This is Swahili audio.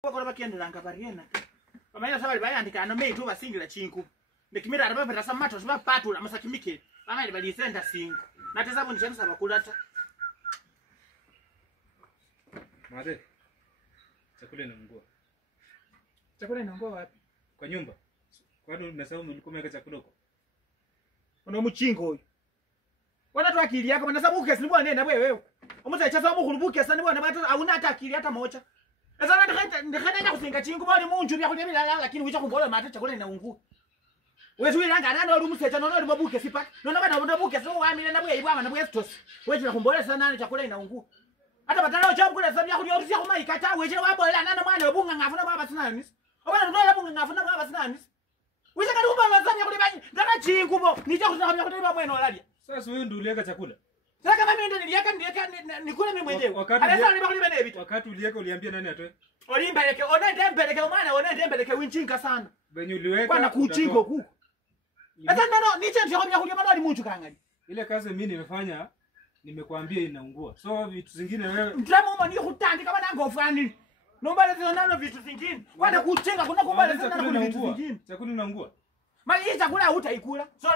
Kwa bakendulanga bariena. Bamanya sabali bayandika ano metu basingila chinku. Ndikimira arabapeta samato sibapatula masakimike. Bamali balisenda singu. Nateza mu nichenza bakulata. Made. Chakula inaungua. Chakula inaungua wapi? Kwa nyumba. Kwani unasahau mlikuwa mmeka chakula huko? Ono muchingo huyo. Wana tu akili yako bana sababu kesi nibwa nenda wewe. Umuza chaza mu khulubuke sana nibwa nabata hauna hata akili hata moja. Sasa ndikhaenda kusinga chingu bali munju bya kunyebila lakini wicha kumbola mate chakula inaungua. Wewe ilanga nani oli musecha nono oli mabuke sipa. Nono bana mabuke so wamile na bwe ibwa na bwe stos. Wewe kumbola sana nani chakula inaungua. Hata batalo cha mkule sabya kunyorosia kuma ikata wewe wabola nana mwana wabunga ngafuna baba sinani. Obana ndola bunga ngafuna baba sinani. Wewe kali ubaba sabya kulibanyi ndaka chingu bo nicha kutabya kuliba mweno olalia. Sasa wewe ndio uliweka chakula. Sasa kama mimi ndio niliweka nikule mimi mwenyewe. Alasa uliba kuliba nebi. Wakati uliweka uliambia nani atoe? Olimbeleke onende mbeleke umana onende mbeleke winchinga sana. Benye uliweka Kwana kuchingo kuko. Sasa ndio niche ndio kwa kuliba ndio munju kangali. Ile kazi mimi nimefanya nimekuambia inaungua. So vitu zingine wewe Mdramu mwa ni kutandika bana ngofani. Nombale zinano vitu vingine. Kwana kuchinga kuna kubale zinano vitu vingine. Chakula inaungua. Mali hii chakula hutaikula. So